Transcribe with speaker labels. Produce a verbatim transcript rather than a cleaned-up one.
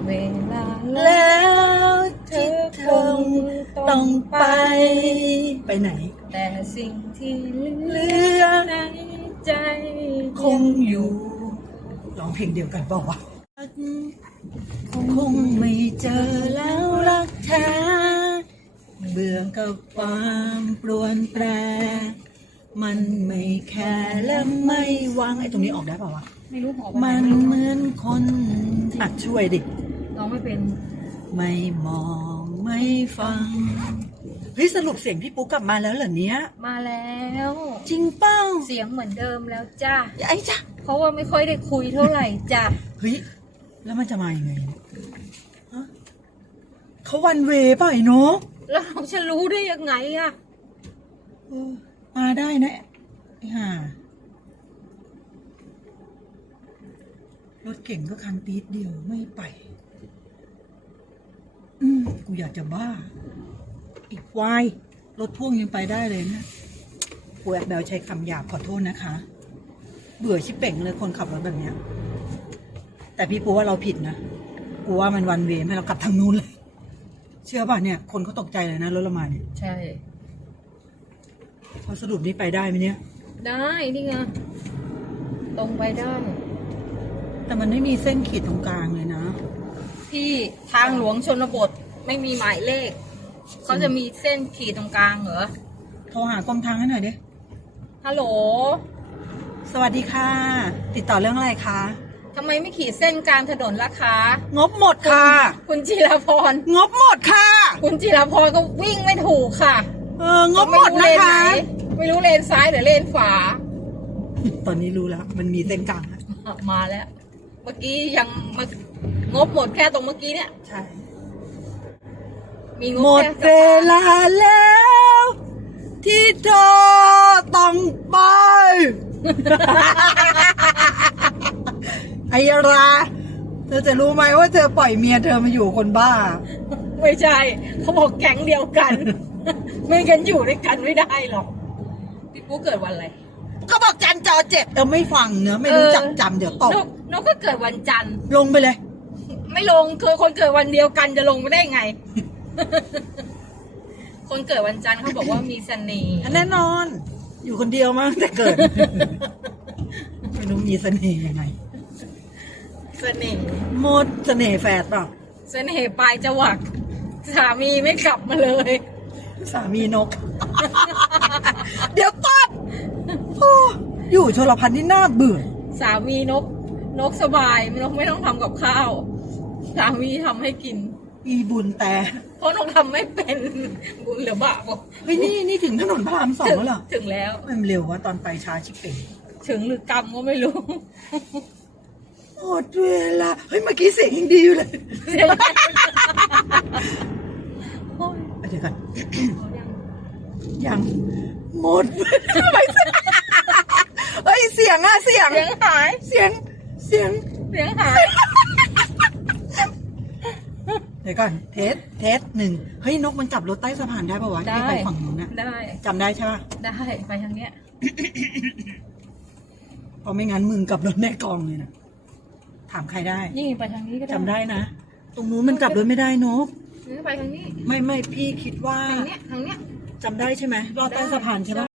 Speaker 1: เวลาแล้
Speaker 2: แล้วที่เธอต้องไป ไปไหน
Speaker 1: แต่สิ่งที่เห
Speaker 2: เห
Speaker 1: ลื
Speaker 2: ลื
Speaker 1: อ
Speaker 2: อ
Speaker 1: ในใจ
Speaker 2: คงอยู่ร้องเพลงเดียวกันเปล่าวะคงไม่เจอแล้วรักแท้เบื่อกับความปรวนแปร มันไม่แคร์และไม่หวังไอ้ตรงนี้ออกได้เปล่าวะ
Speaker 1: ไม่รู้หอ
Speaker 2: มันเหมือนคนอ่ะช่วยดิ
Speaker 1: น้องไม่เป็น
Speaker 2: ไม่มองไม่ฟังเฮ้ยสรุปเสียงพี่ปุ๊กกลับมาแล้วเหรอเนี้ย
Speaker 1: มาแล้ว
Speaker 2: จริงเป้า
Speaker 1: เสียงเหมือนเดิมแล้วจ้า
Speaker 2: ไอ้จ้ะ
Speaker 1: เพราะว่าไม่ค่อยได้คุยเท่าไหร่จ้ะ
Speaker 2: เฮ้ยแล้วมันจะมายังไงฮะเขาวันเวย์ป่ะไอ้นก
Speaker 1: แล้วเราจะรู้ได้ยังไงอะ
Speaker 2: เออมาได้นะไอ้ห่ารถเก่งก็คันตีดเดียวไม่ไป อืมกูอยากจะบ้า อีกวายรถพ่วงยังไปได้เลยนะกูแอบแบลใช้คำหยาบขอโทษนะคะ เบื่อชิบเป่งเลยคนขับรถแบบเนี้ย แต่พี่ปูว่าเราผิดนะกูว่ามันวันเวย์ให้เรากลับทางนู้นเลย เชื่อป่ะเนี่ย คนเขาตกใจเลยนะรถเรามาเนี่ย
Speaker 1: ใช่
Speaker 2: พอสรุปนี้ไปได้ไหมเนี่ย
Speaker 1: ได้นี่ไงตรงไปได้
Speaker 2: แต่มันไม่มีเส้นขีดตรงกลางเลยนะ
Speaker 1: ที่ทางหลวงชนบทไม่มีหมายเลข เขาจะมีเส้นขีดตรงกลางเหรอ
Speaker 2: โทรหากรมทางให้หน่อยดิ
Speaker 1: ฮัลโหล
Speaker 2: สวัสดีค่ะ ติดต่อเรื่องอะไรคะ
Speaker 1: ทำไมไม่ขีดเส้นกลางถนนล่ะคะ
Speaker 2: งบหมดค่ะ
Speaker 1: คุณจิรพร
Speaker 2: งบหมดค่ะ
Speaker 1: คุณจิรพรก็วิ่งไม่ถูกค่ะ
Speaker 2: เอองบหมด
Speaker 1: ไม่
Speaker 2: นะ
Speaker 1: รู้เลนไห
Speaker 2: คะ
Speaker 1: ไม่รู้เลนซ้ายหรือเลนขวา
Speaker 2: ตอนนี้รู้แล้ว มันมีเส้นกลางแล้ว
Speaker 1: มาแล้ว เมื่อกี้ยังมางบหมดแค่ตรงเมื่อกี้เนี่ย
Speaker 2: ใช่
Speaker 1: มีงบ
Speaker 2: หมด
Speaker 1: แค่
Speaker 2: เวลาแล้ว ที่เธอต้องไป ไอ้ยาราเธอจะรู้ไหมว่าเธอปล่อยเมียเธอมาอยู่คนบ้า
Speaker 1: ไม่ใช่ เขาบอกแก๊งเดียวกัน ไม่กันอยู่ด้วยกันไม่ได้หรอก พี่ปุ๊กเกิดวันอะไร
Speaker 2: ก็บอกจันจอเจ็ดเออไม่ฟังเนอะไม่รู้จักจำเดี๋ยวตก
Speaker 1: นกนกก็เกิดวันจันทร์
Speaker 2: ลงไปเลย
Speaker 1: ไม่ลงคือคนเกิดวันเดียวกันจะลงไม่ได้ไง คนเกิดวันจันทร์เขาบอกว่ามีเสน่ห์
Speaker 2: แน่นอน อยู่คนเดียวมั้งแต่เกิด ไม่รู้มีเสน่ห์ยังไง
Speaker 1: เสน่ห์
Speaker 2: หมดเสน่ห์แฝดเปล่า
Speaker 1: เสน่ห์ปลายจวักสามีไม่กลับมาเลย
Speaker 2: สามีนก เดี๋ยวตัดโอ้อยู่ชลพันธุ์ที่น่าเบื่อ
Speaker 1: สามีนก นกสบายนกไม่ต้องทำกับข้าว สามีทำให้กิน
Speaker 2: อีบุญแต่
Speaker 1: เพราะนกทำไม่เป็นบุญหรือบาปบอก
Speaker 2: เฮ้ยนี่นี่ถึงถนนพระรามสองแล้วเหรอ
Speaker 1: ถึงแล้ว
Speaker 2: มันเร็ววะตอนไปช้าชิบเป่ง
Speaker 1: ถึงหรือกรรมก็ไม่รู้
Speaker 2: หมดเวลาเฮ้ยเมื่อกี้เสียงยังดีอยู่เลย
Speaker 1: โอ้ย
Speaker 2: เดี๋ยวก่อน
Speaker 1: เขายัง
Speaker 2: ยังหมดไปเฮ้ยเสียงอะเสียง
Speaker 1: เสียงหาย
Speaker 2: เสียงเสียง
Speaker 1: เสียงหาย
Speaker 2: เดี๋ยวก่อนเทสเทสหนึ่งเฮ้ยนกมันกลับรถใต้สะพานได้ปะวะ
Speaker 1: ได้
Speaker 2: ที่ไปฝั่งนู้นนะ
Speaker 1: ได้
Speaker 2: จำได้ใช่ปะ
Speaker 1: ได้ไปทางเนี้ย
Speaker 2: เพราะไม่งั้นมึงกลับรถแน่กองเลยนะถามใครได้
Speaker 1: นี่ไปทางนี้ก็ได้
Speaker 2: จำได้นะ ตรงนู้นมันกลับรถไม่ได้นก
Speaker 1: นี่ไปทางนี้
Speaker 2: ไม่ไม่พี่คิดว่า
Speaker 1: ทางเนี้ยทางเนี้ย
Speaker 2: จำได้ใช่ไหมรอดใต้สะพานใช่ปะ